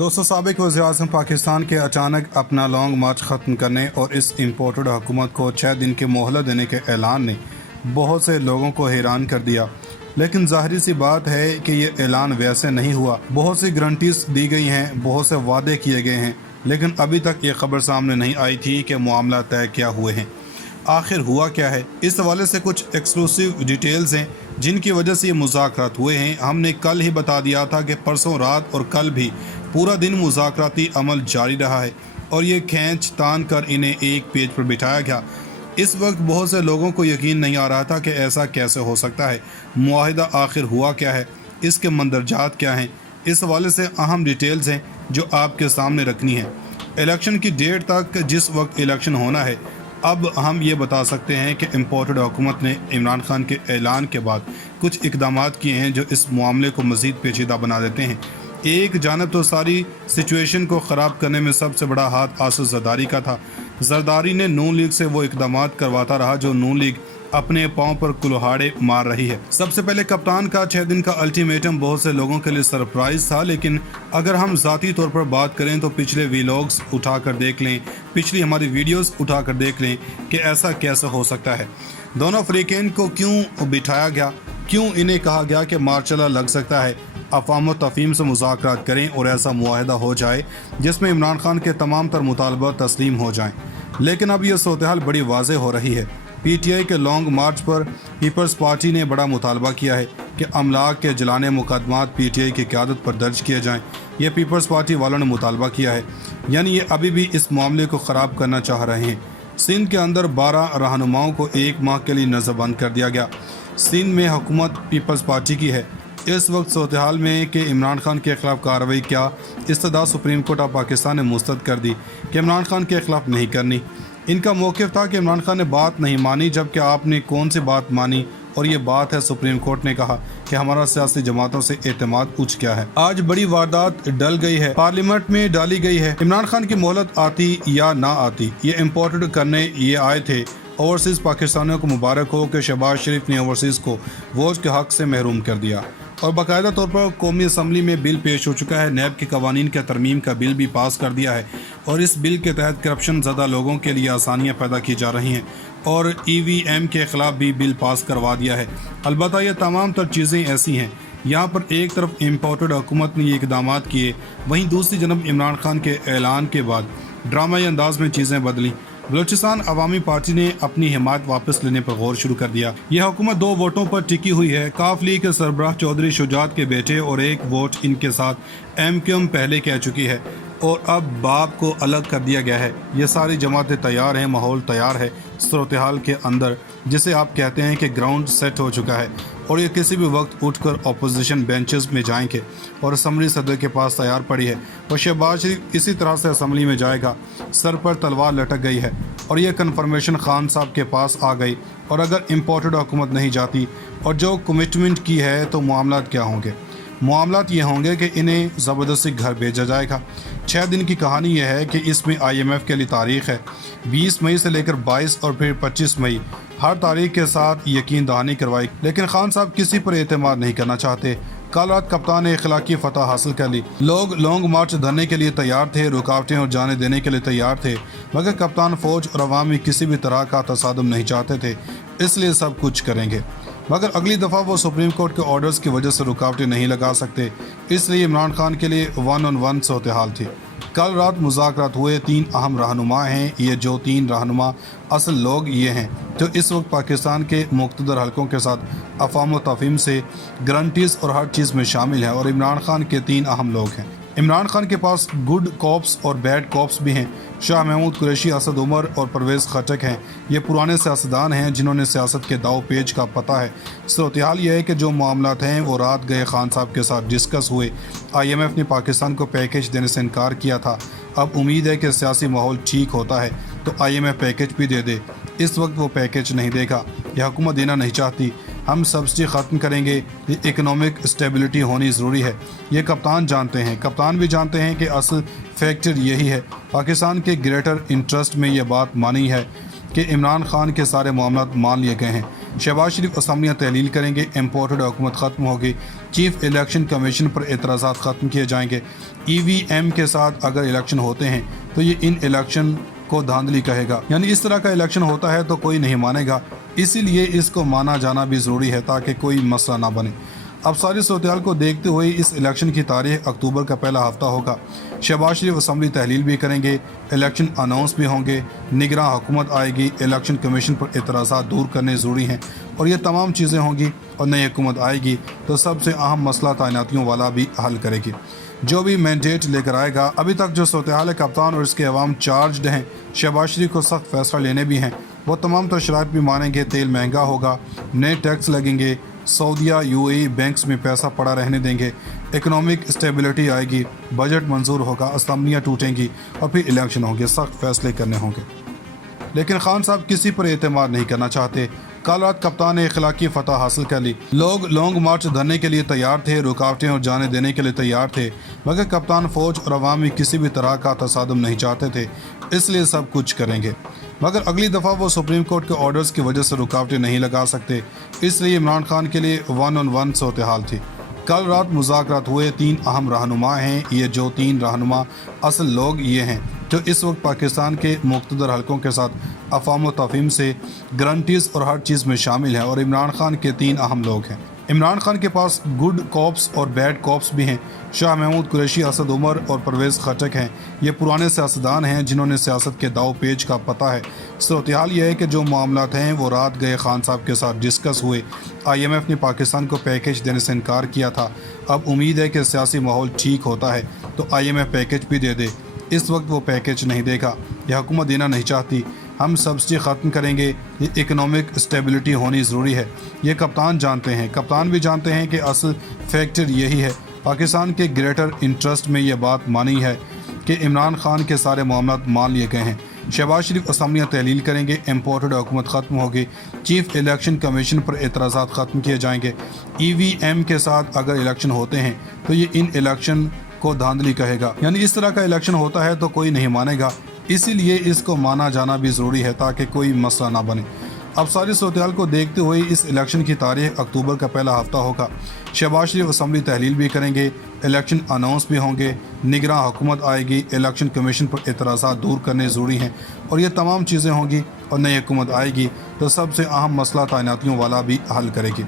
दोस्तों, साबिक वज़ीर-ए-आज़म पाकिस्तान के अचानक अपना लॉन्ग मार्च ख़त्म करने और इस इम्पोर्टेड हुकूमत को 6 दिन की मोहलत देने के ऐलान ने बहुत से लोगों को हैरान कर दिया। लेकिन ज़ाहिर सी बात है कि ये ऐलान वैसे नहीं हुआ। बहुत सी गारंटीज दी गई हैं, बहुत से वादे किए गए हैं, लेकिन अभी तक ये खबर सामने नहीं आई थी कि मामला तय क्या हुए हैं। आखिर हुआ क्या है? इस हवाले से कुछ एक्सक्लूसिव डिटेल्स हैं जिनकी वजह से ये मुज़ाकरात हुए हैं। हमने कल ही बता दिया था कि परसों रात और कल भी पूरा दिन मुज़ाकराती अमल जारी रहा है और ये खींच तान कर इन्हें एक पेज पर बिठाया गया। इस वक्त बहुत से लोगों को यकीन नहीं आ रहा था कि ऐसा कैसे हो सकता है। मुआहिदा आखिर हुआ क्या है, इसके मंदरजात क्या हैं, इस हवाले से अहम डिटेल्स हैं जो आपके सामने रखनी है। इलेक्शन की डेट तक जिस वक्त इलेक्शन होना है, अब हम ये बता सकते हैं कि इम्पोर्टेड हुकूमत ने इमरान खान के ऐलान के बाद कुछ इकदाम किए हैं जो इस मामले को मज़ीद पेचीदा बना देते हैं। एक जानब तो सारी सिचुएशन को ख़राब करने में सबसे बड़ा हाथ आसिफ ज़रदारी का था। ज़रदारी ने नून लीग से वो इकदाम करवाता रहा जो नून लीग अपने पाँव पर कुल्हाड़े मार रही है। सबसे पहले कप्तान का 6 दिन का अल्टीमेटम बहुत से लोगों के लिए सरप्राइज था, लेकिन अगर हम ज़ाती तौर पर बात करें तो पिछले वीलॉग्स उठाकर देख लें, पिछली हमारी वीडियोस उठाकर देख लें कि ऐसा कैसे हो सकता है। दोनों फ्रीकेन को क्यों बिठाया गया, क्यों इन्हें कहा गया कि मार्शल लग सकता है, अफ़वाम तफ़हीम से मुज़ाकरात करें और ऐसा मुआहदा हो जाए जिसमें इमरान खान के तमाम तर मुतालबा तस्लीम हो जाएँ। लेकिन अब यह सूरत हाल बड़ी वाज़ेह हो रही है। PTI के लॉन्ग मार्च पर पीपल्स पार्टी ने बड़ा मुतालबा किया है कि अमलाक के जलाने मुकदमात PTI की क़यादत पर दर्ज किए जाएं। यह पीपल्स पार्टी वालों ने मुतालबा किया है, यानी ये अभी भी इस मामले को ख़राब करना चाह रहे हैं। सिंध के अंदर 12 रहनुमाओं को 1 माह के लिए नज़रबंद कर दिया गया। सिंध में हुकूमत पीपल्स पार्टी की है। इस वक्त सूरत हाल में कि इमरान खान के ख़िलाफ़ कार्रवाई क्या इस्तदा सुप्रीम कोर्ट ऑफ पाकिस्तान ने मुस्तरद कर दी कि इमरान खान के ख़िलाफ़ नहीं करनी। इनका मौक़िफ़ था कि इमरान खान ने बात नहीं मानी, जबकि आपने कौन सी बात मानी, और ये बात है सुप्रीम कोर्ट ने कहा कि हमारा सियासी जमातों से एतमाद उठ गया है। आज बड़ी वारदात डल गई है, पार्लियामेंट में डाली गई है। इमरान खान की मोहलत आती या ना आती, ये इम्पोर्टेड करने ये आए थे। ओवरसीज़ पाकिस्तानियों को मुबारक हो कि शहबाज शरीफ ने ओवरसीज़ को वोट के हक़ से महरूम कर दिया और बाकायदा तौर पर कौमी असम्बली में बिल पेश हो चुका है। नैब के कवानीन के तरमीम का बिल भी पास कर दिया है और इस बिल के तहत करप्शन ज़्यादा लोगों के लिए आसानियाँ पैदा की जा रही हैं और EVM के ख़िलाफ़ भी बिल पास करवा दिया है। अलबत्ता ये तमाम तर चीज़ें ऐसी हैं, यहाँ पर एक तरफ इम्पोर्टेड हुकूमत ने ये इकदाम किए, वहीं दूसरी जनब इमरान खान के ऐलान के बाद ड्रामाई अंदाज में चीज़ें बदली। बलूचिस्तान अवामी पार्टी ने अपनी हिमायत वापस लेने पर गौर शुरू कर दिया। यह हुकूमत 2 वोटों पर टिकी हुई है। काफ लीग के सरबराह चौधरी शुजात के बेटे और 1 वोट इनके साथ MQM पहले कह चुकी है और अब बाप को अलग कर दिया गया है। ये सारी जमातें तैयार हैं, माहौल तैयार है सूरत हाल के अंदर, जिसे आप कहते हैं कि ग्राउंड सेट हो चुका है और ये किसी भी वक्त उठकर अपोजिशन बेंचेस में जाएंगे और असम्बली सदर के पास तैयार पड़ी है और शहबाज शरीफ इसी तरह से असम्बली में जाएगा। सर पर तलवार लटक गई है और ये कन्फर्मेशन खान साहब के पास आ गई और अगर इम्पोर्टेड हुकूमत नहीं जाती और जो कमिटमेंट की है तो मामलात क्या होंगे? मामलात ये होंगे कि इन्हें ज़बरदस्ती घर भेजा जाएगा। 6 दिन की कहानी यह है कि इसमें IMF के लिए तारीख़ है 20 मई से लेकर 22 और फिर 25 मई, हर तारीख के साथ यकीन दहानी करवाई, लेकिन खान साहब किसी पर एतमाद नहीं करना चाहते। कल रात कप्तान ने इखलाकी फतह हासिल कर ली। लोग लॉन्ग मार्च धरने के लिए तैयार थे, रुकावटें और जाने देने के लिए तैयार थे, मगर कप्तान फ़ौज और अवाम में किसी भी तरह का तसादुम नहीं चाहते थे, इसलिए सब कुछ करेंगे। मगर अगली दफ़ा वो सुप्रीम कोर्ट के ऑर्डर्स की वजह से रुकावटें नहीं लगा सकते, इसलिए इमरान खान के लिए 1-on-1 सूरत हाल थी। कल रात मुज़ाकरात हुए 3 अहम रहनुमा हैं। ये जो 3 रहनुमा असल लोग ये हैं जो इस वक्त पाकिस्तान के मुक़्तदर हलकों के साथ अफ़वाम तफ़हीम से गारंटीज़ और हर चीज़ में शामिल हैं और इमरान खान के 3 अहम लोग हैं। इमरान खान के पास गुड कॉप्स और बैड कॉप्स भी हैं। शाह महमूद कुरैशी, असद उमर और परवेज़ खटक हैं। ये पुराने सियासतदान हैं जिन्होंने सियासत के दाव पेच का पता है। सूरत हाल ये है कि जो मामलात हैं वो रात गए खान साहब के साथ डिस्कस हुए। IMF ने पाकिस्तान को पैकेज देने से इनकार किया था। अब उम्मीद है कि सियासी माहौल ठीक होता है तो IMF पैकेज भी दे दे। इस वक्त वो पैकेज नहीं देगा, यह हुकूमत देना नहीं चाहती। हम सब्सिडी ख़त्म करेंगे, ये इकनॉमिक स्टेबिलिटी होनी ज़रूरी है। ये कप्तान जानते हैं, कप्तान भी जानते हैं कि असल फैक्टर यही है। पाकिस्तान के ग्रेटर इंटरेस्ट में ये बात मानी है کہ عمران خان کے سارے معاملات مان لیے گئے ہیں۔ شہباز شریف اسمبلیاں تحلیل کریں گے، امپورٹڈ حکومت ختم ہوگی، چیف الیکشن کمیشن پر اعتراضات ختم کیے جائیں گے، EVM کے ساتھ اگر الیکشن ہوتے ہیں تو یہ ان الیکشن کو دھاندلی کہے گا، یعنی اس طرح کا الیکشن ہوتا ہے تو کوئی نہیں مانے گا، اسی لیے اس کو مانا جانا بھی ضروری ہے تاکہ کوئی مسئلہ نہ بنے۔ اب ساری صورتحال کو دیکھتے ہوئے اس الیکشن کی تاریخ اکتوبر کا پہلا ہفتہ ہوگا۔ شہباز شریف اسمبلی تحلیل بھی کریں گے، الیکشن اناؤنس بھی ہوں گے، نگراں حکومت آئے گی، الیکشن کمیشن پر اعتراضات دور کرنے ضروری ہیں، اور یہ تمام چیزیں ہوں گی اور نئی حکومت آئے گی تو سب سے اہم مسئلہ تعیناتیوں والا بھی حل کرے گی، جو بھی مینڈیٹ لے کر آئے گا۔ ابھی تک جو صورتحال ہے، کپتان اور اس کے عوام چارجڈ ہیں، شہباز شریف کو سخت فیصلہ لینے بھی ہیں، وہ تمام تو شرائط بھی مانیں گے، تیل مہنگا ہوگا، نئے ٹیکس لگیں گے، سعودیہ UAE بینکس میں پیسہ پڑا رہنے دیں گے، اکنامک اسٹیبلٹی آئے گی، بجٹ منظور ہوگا، اسمبلیاں ٹوٹیں گی اور پھر الیکشن ہوں گے، سخت فیصلے کرنے ہوں گے۔ لیکن خان صاحب کسی پر اعتماد نہیں کرنا چاہتے۔ کل رات کپتان نے اخلاقی فتح حاصل کر لی، لوگ لانگ مارچ دھرنے کے لیے تیار تھے، رکاوٹیں اور جانے دینے کے لیے تیار تھے، مگر کپتان فوج اور عوام میں کسی بھی طرح کا تصادم نہیں چاہتے تھے، اس لیے سب کچھ کریں گے، مگر اگلی دفعہ وہ سپریم کورٹ کے آرڈرز کی وجہ سے رکاوٹیں نہیں لگا سکتے، اس لیے عمران خان کے لیے 1 on 1 صورتحال تھی۔ کل رات مذاکرات ہوئے، 3 اہم رہنما ہیں، یہ جو 3 رہنما اصل لوگ یہ ہیں جو اس وقت پاکستان کے مقتدر حلقوں کے ساتھ افہام و تفہیم سے گارنٹیز اور ہر چیز میں شامل ہیں، اور عمران خان کے 3 اہم لوگ ہیں۔ عمران خان کے پاس گڈ کوپس اور بیڈ کوپس بھی ہیں، شاہ محمود قریشی، اسد عمر اور پرویز خٹک ہیں، یہ پرانے سیاستدان ہیں جنہوں نے سیاست کے داؤ پیچ کا پتہ ہے۔ صورتحال یہ ہے کہ جو معاملات ہیں وہ رات گئے خان صاحب کے ساتھ ڈسکس ہوئے، IMF نے پاکستان کو پیکیج دینے سے انکار کیا تھا، اب امید ہے کہ سیاسی ماحول ٹھیک ہوتا ہے تو IMF پیکیج بھی دے دے، اس وقت وہ پیکیج نہیں دے گا، یہ حکومت دینا نہیں چاہتی، ہم سبسڈی ختم کریں گے، یہ اکنامک اسٹیبلٹی ہونی ضروری ہے، یہ کپتان جانتے ہیں، کپتان بھی جانتے ہیں کہ اصل فیکٹر یہی ہے، پاکستان کے گریٹر انٹرسٹ میں یہ بات مانی ہے کہ عمران خان کے سارے معاملات مان لیے گئے ہیں۔ شہباز شریف اسمبلیاں تحلیل کریں گے، امپورٹڈ حکومت ختم ہوگی، چیف الیکشن کمیشن پر اعتراضات ختم کیے جائیں گے، EVM کے ساتھ اگر الیکشن ہوتے ہیں تو یہ ان الیکشن کو دھاندلی کہے گا، یعنی اس طرح کا الیکشن ہوتا ہے تو کوئی نہیں مانے گا، اسی لیے اس کو مانا جانا بھی ضروری ہے تاکہ کوئی مسئلہ نہ بنے۔ اب ساری صورتحال کو دیکھتے ہوئے اس الیکشن کی تاریخ اکتوبر کا پہلا ہفتہ ہوگا۔ شہباز شریف اسمبلی تحلیل بھی کریں گے، الیکشن اناؤنس بھی ہوں گے، نگراں حکومت آئے گی، الیکشن کمیشن پر اعتراضات دور کرنے ضروری ہیں، اور یہ تمام چیزیں ہوں گی اور نئی حکومت آئے گی تو سب سے اہم مسئلہ تعیناتیوں والا بھی حل کرے گی،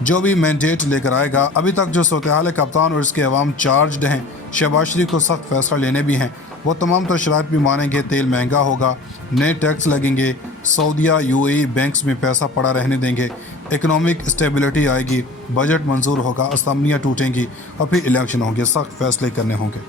جو بھی مینڈیٹ لے کر آئے گا۔ ابھی تک جو صورتحال ہے، کپتان اور اس کے عوام چارجڈ ہیں، شہباز شریف کو سخت فیصلہ لینے بھی ہیں، وہ تمام تو شرائط بھی مانیں گے، تیل مہنگا ہوگا، نئے ٹیکس لگیں گے، سعودیہ UAE بینکس میں پیسہ پڑا رہنے دیں گے، اکنامک اسٹیبلٹی آئے گی، بجٹ منظور ہوگا، اسمبلیاں ٹوٹیں گی اور پھر الیکشن ہوں گے، سخت فیصلے کرنے ہوں گے۔